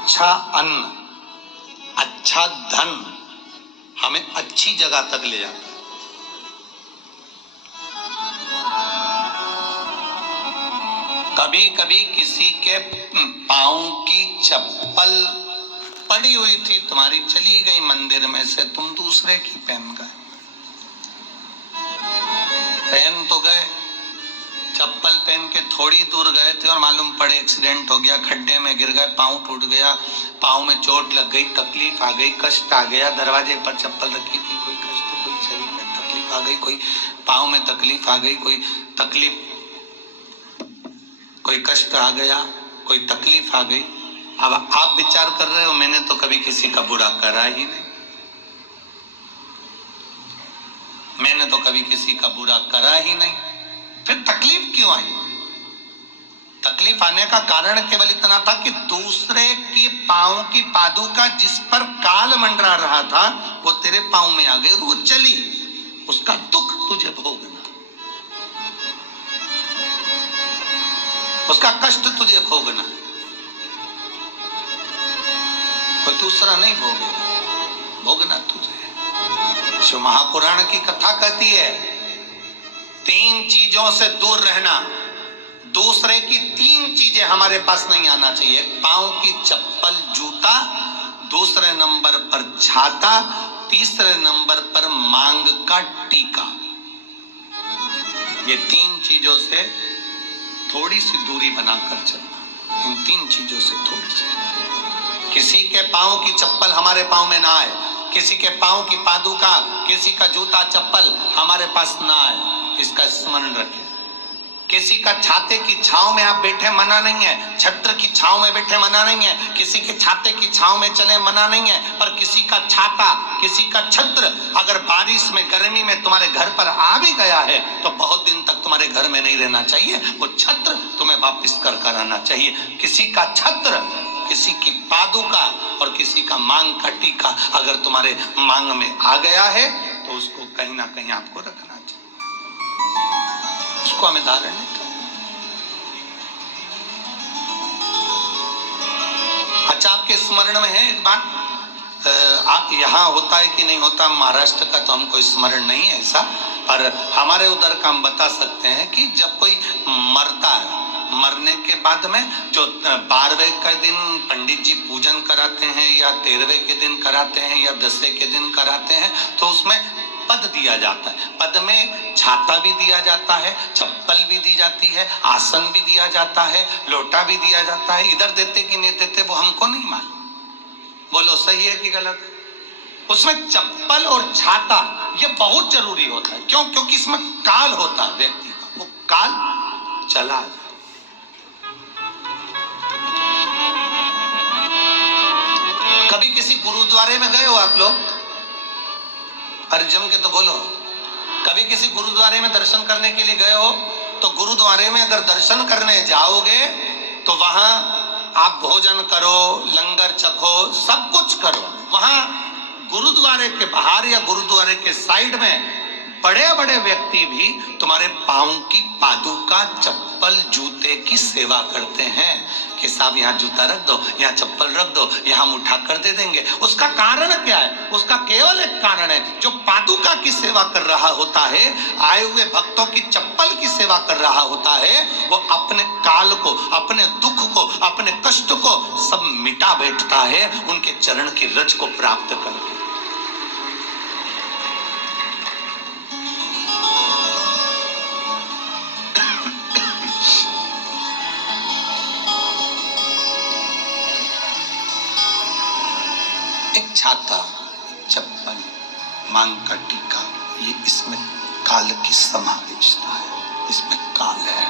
अच्छा अन्न, अच्छा धन हमें अच्छी जगह तक ले जाता है। कभी कभी किसी के पांव की चप्पल पड़ी हुई थी, तुम्हारी चली गई मंदिर में से, तुम दूसरे की पहन गए। पहन तो गए, चप्पल पहन के थोड़ी दूर गए थे और मालूम पड़े एक्सीडेंट हो गया, खड्डे में गिर गए, पांव टूट गया, पांव में चोट लग गई, तकलीफ आ गई, कष्ट आ गया। दरवाजे पर चप्पल रखी थी, कोई कष्ट, कोई शरीर में तकलीफ आ गई, कोई पांव में तकलीफ आ गई, कोई तकलीफ, कोई कष्ट आ गया, कोई तकलीफ आ गई। अब आप विचार कर रहे हो मैंने तो कभी किसी का बुरा करा ही नहीं, मैंने तो कभी किसी का बुरा करा ही नहीं, फिर तकलीफ क्यों आई? तकलीफ आने का कारण केवल इतना था कि दूसरे के पांव की पादुका जिस पर काल मंडरा रहा था वो तेरे पांव में आ गई और वो चली, उसका दुख तुझे भोगना, उसका कष्ट तुझे भोगना, कोई दूसरा नहीं भोगेगा, भोगना तुझे। शिव महापुराण की कथा कहती है 3 चीजों से दूर रहना, दूसरे की 3 चीजें हमारे पास नहीं आना चाहिए। पांव की चप्पल, जूता, दूसरे नंबर पर छाता, तीसरे नंबर पर मांग का टीका। ये 3 चीजों से थोड़ी सी दूरी बनाकर चलना, इन 3 चीजों से थोड़ी सी। किसी के पांव की चप्पल हमारे पांव में ना आए, किसी के पांव की पादुका, किसी का जूता चप्पल हमारे पास ना आए, इसका स्मरण रखें। किसी का छाते की छांव में आप बैठे मना नहीं है, छत्र की छांव में बैठे मना नहीं है, किसी के छाते की छांव में चले मना नहीं है, पर किसी का छाता, किसी का छत्र अगर बारिश में, गर्मी में तुम्हारे घर पर आ भी गया है तो बहुत दिन तक तुम्हारे घर में नहीं रहना चाहिए, वो छत्र तुम्हें वापस कर आना चाहिए। किसी का छत्र, किसी की पादुका और किसी का मांग का टीका अगर तुम्हारे मांग में आ गया है तो उसको कहीं ना कहीं आपको रखना चाहिए, उसको हमें धारण नहीं करना। अच्छा, आपके स्मरण में है एक बात, आप यहाँ होता है कि नहीं होता महाराष्ट्र का तो हमको स्मरण नहीं है ऐसा, पर हमारे उधर का हम बता सकते हैं कि जब कोई मरता है, मरने के बाद में जो 12वें के दिन पंडित जी पूजन कराते हैं या 13वें के दिन कराते हैं या 10वें के दिन कराते हैं तो उसमें पद दिया जाता है। पद में छाता भी दिया जाता है, चप्पल भी दी जाती है, आसन भी दिया जाता है, लोटा भी दिया जाता है। इधर देते कि नहीं देते वो हमको नहीं मालूम, बोलो सही है कि गलत है। उसमें चप्पल और छाता ये बहुत जरूरी होता है। क्यों? क्योंकि इसमें काल होता है व्यक्ति का, वो काल चला जाए। कभी किसी गुरुद्वारे में गए हो आप लोग? अरे जम के तो बोलो। कभी किसी गुरुद्वारे में दर्शन करने के लिए गए हो तो गुरुद्वारे में अगर दर्शन करने जाओगे तो वहां आप भोजन करो, लंगर चखो, सब कुछ करो। वहां गुरुद्वारे के बाहर या गुरुद्वारे के साइड में बड़े बड़े व्यक्ति भी तुम्हारे पांव की पादुका, चप्पल, जूते की सेवा करते हैं कि साहब यहाँ जूता रख दो, यहाँ चप्पल रख दो, यहाँ हम उठा कर दे देंगे। उसका कारण क्या है? उसका केवल एक कारण है, जो पादुका की सेवा कर रहा होता है, आए हुए भक्तों की चप्पल की सेवा कर रहा होता है, वो अपने काल को, अपने दुख को, अपने कष्ट को सब मिटा बैठता है उनके चरण की रज को प्राप्त करके। छाता, चप्पल, मांग का टीका, ये इसमें काल की समावेशता है, इसमें काल है।